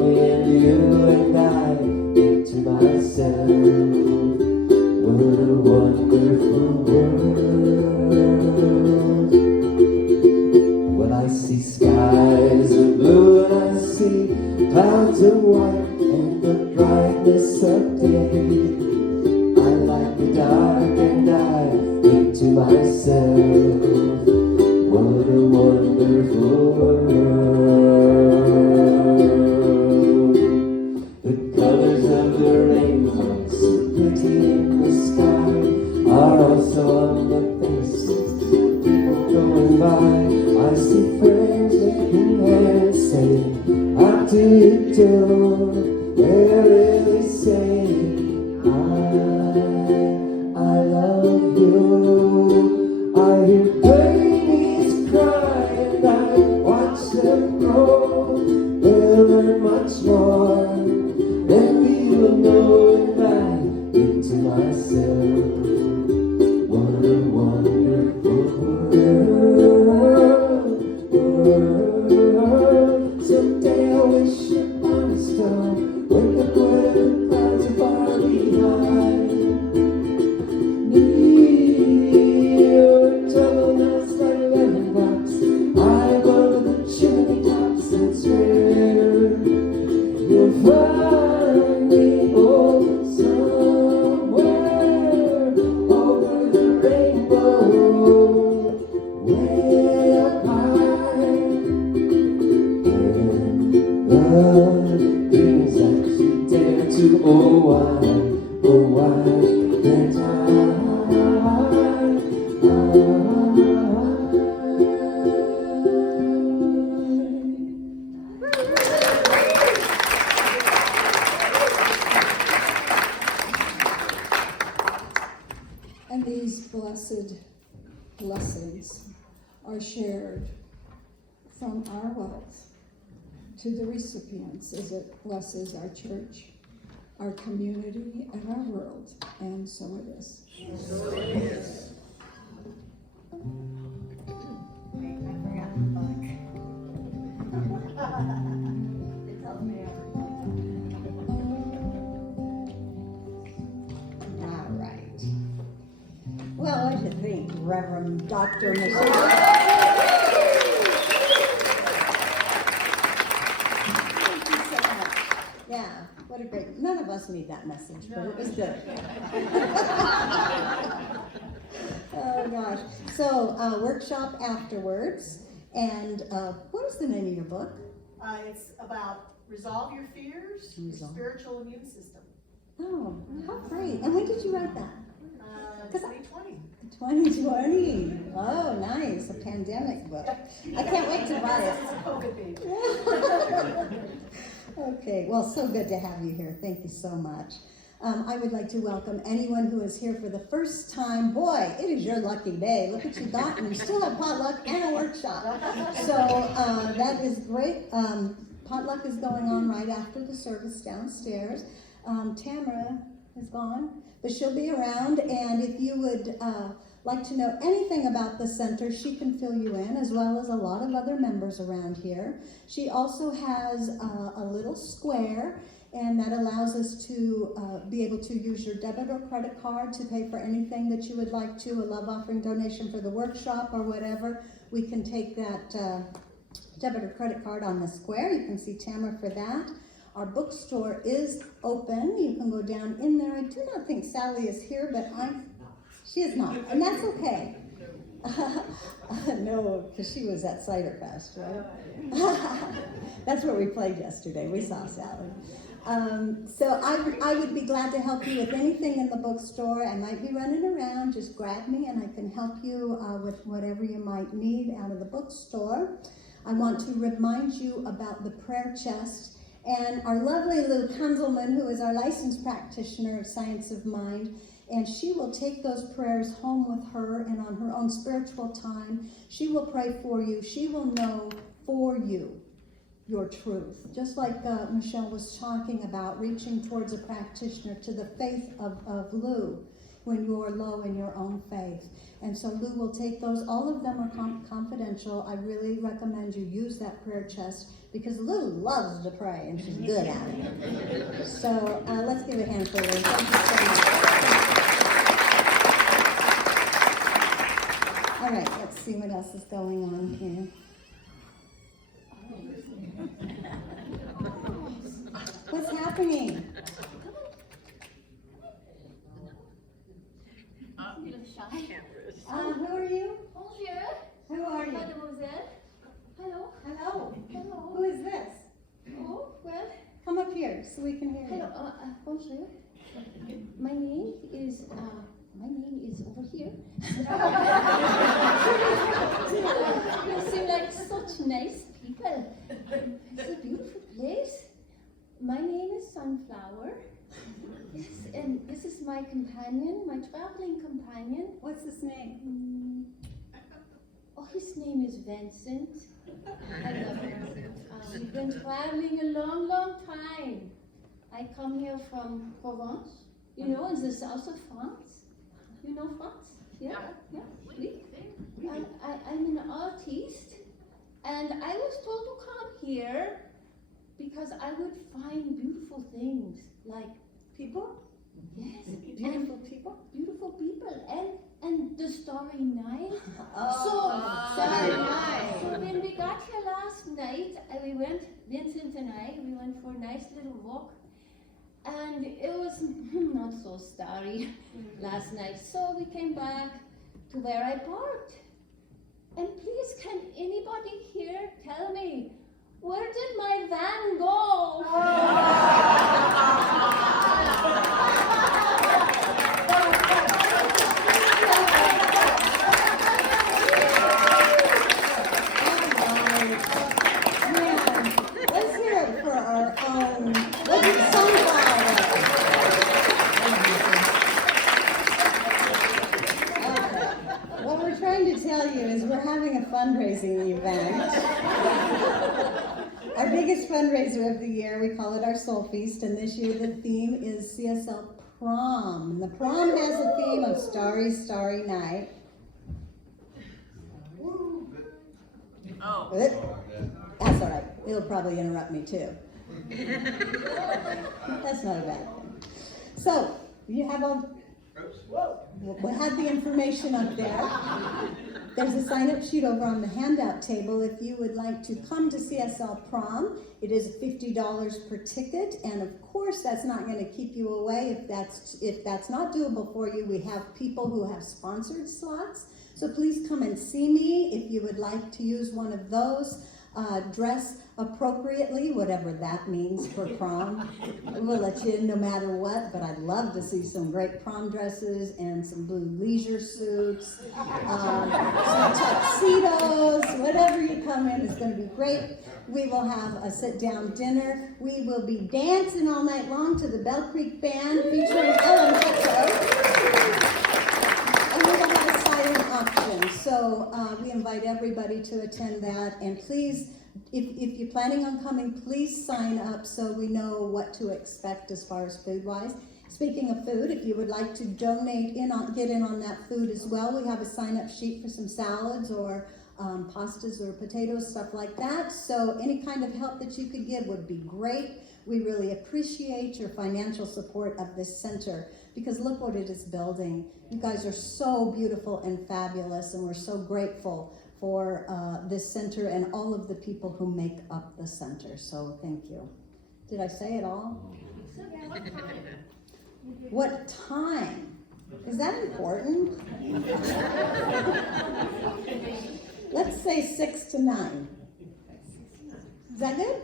only you and I think to myself, what a wonderful world. When I see skies of blue and I see clouds of white and the brightness of day, I like the dark and I think to myself, what a wonderful world. The colors of the rainbow, so pretty in the sky, are also on the faces of people going by. I see friends looking and saying, how do you do? They're really saying, I love you. I hear babies cry and I watch them grow. They'll learn much more than we will know, and I think to myself, what a wonderful world. Someday I wish upon a star, wake up where the clouds are far behind me. Your trouble melts like lemon drops. I go to the chimney tops, that's where you'll find me. Oh, somewhere over the rainbow, way up high. And the things that you dare to, oh why can't I? And these blessed blessings are shared from our wealth to the recipients as it blesses our church, our community, and our world. And so it is. All right. Well, what do you think, Reverend Dr. Michelle? Thank you so much. Yeah, what a great, none of us need that message, but it was good. Oh, gosh. So, workshop afterwards, and what is the name of your book? It's about resolve your fears, your Resolve. spiritual immune system. Oh, how great. And when did you write that? 2020. 2020. Oh, nice. A pandemic book. I can't wait to buy it. COVID baby. Okay, well, so good to have you here. Thank you so much. I would like to welcome anyone who is here for the first time. Boy, it is your lucky day. Look what you got, and you still have potluck and a workshop. So that is great. Potluck is going on right after the service downstairs. Tamara is gone, but she'll be around, and if you would like to know anything about the center, she can fill you in, as well as a lot of other members around here. She also has a little square, and that allows us to be able to use your debit or credit card to pay for anything that you would like to, a love offering donation for the workshop or whatever. We can take that debit or credit card on the square. You can see Tamara for that. Our bookstore is open. You can go down in there. I do not think Sally is here, but she is not, and that's okay. No, because she was at Cider Fest, right? That's where we played yesterday. We saw Sally. So I would be glad to help you with anything in the bookstore. I might be running around. Just grab me and I can help you with whatever you might need out of the bookstore. I want to remind you about the prayer chest and our lovely Lou Kunzelman, who is our licensed practitioner of Science of Mind. And she will take those prayers home with her, and on her own spiritual time, she will pray for you. She will know for you your truth. Just like Michelle was talking about, reaching towards a practitioner to the faith of Lou. when you're low in your own faith. And so Lou will take those. All of them are confidential. I really recommend you use that prayer chest because Lou loves to pray and she's good at it. So let's give a hand for Lou. Thank you so much. All right, let's see what else is going on here. What's happening? Who are you? Bonjour, Who are you? mademoiselle. Hello. Hello. Hello. Who is this? Oh, well, Come up here so we can hear you. hello. Bonjour. My name is over here. You seem like such nice people. It's a beautiful place. My name is Sunflower. Yes, and this is my companion, my traveling companion. What's his name? Oh, his name is Vincent. I love him. We've been traveling a long, long time. I come here from Provence, in the south of France. You know France? Yeah. Oui. I'm an artist, and I was told to come here because I would find beautiful things like People? yes, Beautiful people? beautiful people, and the Starry Night. Starry Night. So when we got here last night, Vincent and I, we went for a nice little walk, and it was not so starry last night. So we came back to where I parked. And please, can anybody here tell me, where did my van go? Let's hear it for our own. Look at Sunflower. What we're trying to tell you is we're having a fundraising event. Our biggest fundraiser of the year, we call it our Soul Feast, and this year the theme is CSL Prom. And the prom has a theme of Starry, Starry Night. Oh. That's all right. It'll probably interrupt me too. That's not a bad thing. So, you have we'll have the information up there. There's a sign-up sheet over on the handout table if you would like to come to CSL Prom. It is $50 per ticket, and of course that's not going to keep you away. If that's not doable for you, we have people who have sponsored slots. So please come and see me if you would like to use one of those. Dress appropriately, whatever that means for prom. We'll let you in no matter what, but I'd love to see some great prom dresses and some blue leisure suits, some tuxedos, whatever you come in is going to be great. We will have a sit-down dinner. We will be dancing all night long to the Bell Creek Band featuring Ellen Petro. And we will have a silent auction. So we invite everybody to attend that. And please, if you're planning on coming, please sign up so we know what to expect as far as food-wise. Speaking of food, if you would like to donate get in on that food as well, we have a sign-up sheet for some salads or pastas or potatoes, stuff like that. So any kind of help that you could give would be great. We really appreciate your financial support of this center because look what it is building. You guys are so beautiful and fabulous, and we're so grateful for this center and all of the people who make up the center. So thank you. Did I say it all? What time? Is that important? Let's say 6 to 9. Is that good?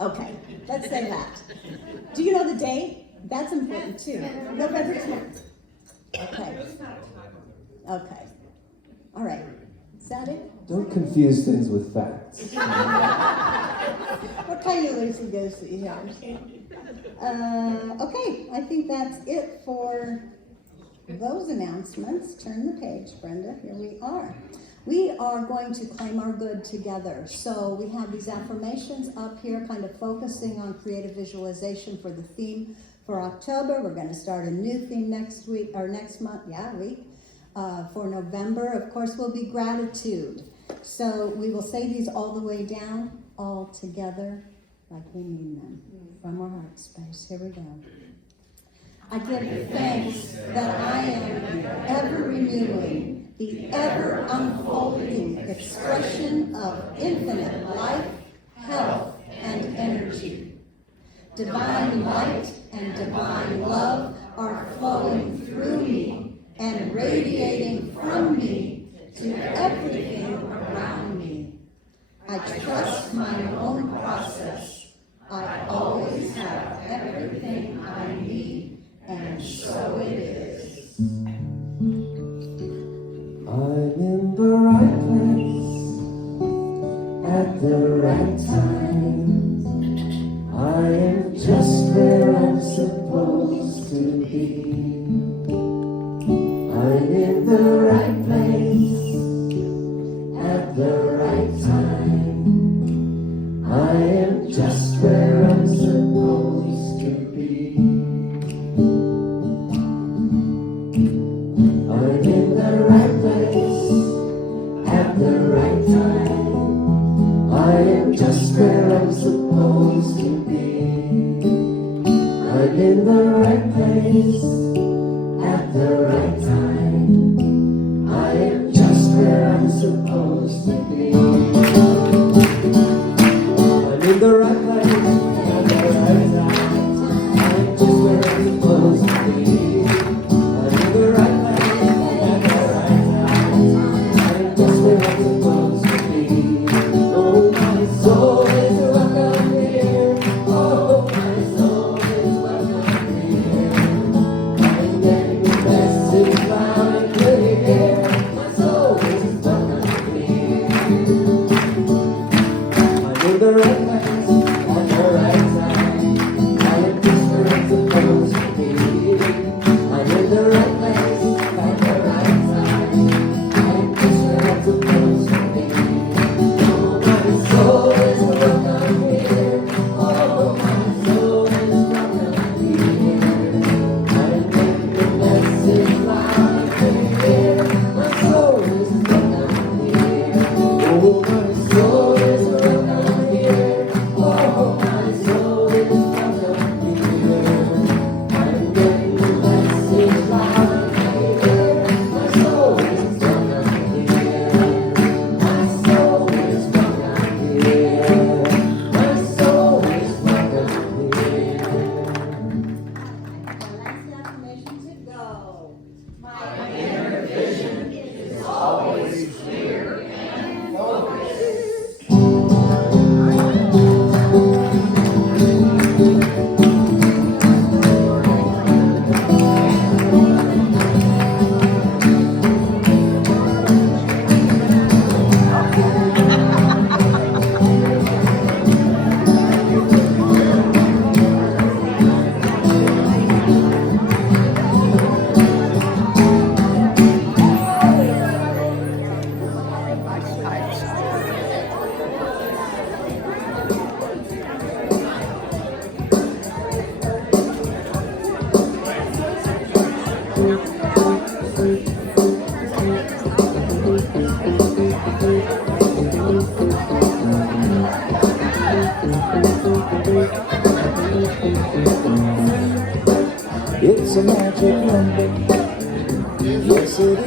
Okay, let's say that. Do you know the date? That's important too. November 10th. Okay. Okay. All right. Is that it? Don't confuse things with facts. What kind of loosey-goosey here? Okay, I think that's it for those announcements. Turn the page, Brenda. Here we are. We are going to claim our good together. So we have these affirmations up here kind of focusing on creative visualization for the theme for October. We're going to start a new theme next week, or next month, for November, of course, will be gratitude. So we will say these all the way down, all together, like we mean them, from our heart space. Here we go. I give thanks that I am the ever-renewing, the ever-unfolding expression of infinite life, health, and energy. Divine light and divine love are flowing through me and radiating from me to everything around me. I trust my own process. I always have everything I need, and so it is. I'm in the right place at the right time. I am just where I'm supposed to be. I'm in the right place at the right time. I am just where I'm supposed to be. I'm in the right place at the right time. I am just where I'm supposed to be. I'm in the right place at the right time. I am just where I'm supposed to be. I'm in the right place at the right time. I'm just where I'm supposed to be. I'm in the right place at the right time. I'm just where I'm supposed to be. Oh, my soul is welcome here. Oh, my soul is welcome here. I'm getting the message loud and clear. My soul is welcome here. I'm in the right place at the right time. I am just where I'm supposed to be. I'm in the right place at the right time. I am just where I'm supposed to be. Oh, my soul is welcome here. Oh, my soul is welcome here. I'm getting the message loud and clear. My soul is welcome here. Oh, my soul is welcome here. Oh, my soul is welcome here. I'm getting the message loud and clear. My soul is welcome here. My soul is welcome here. My soul is welcome here. The last affirmation to go. My inner vision is always clear and focused. It's a magic number. Yes, it is.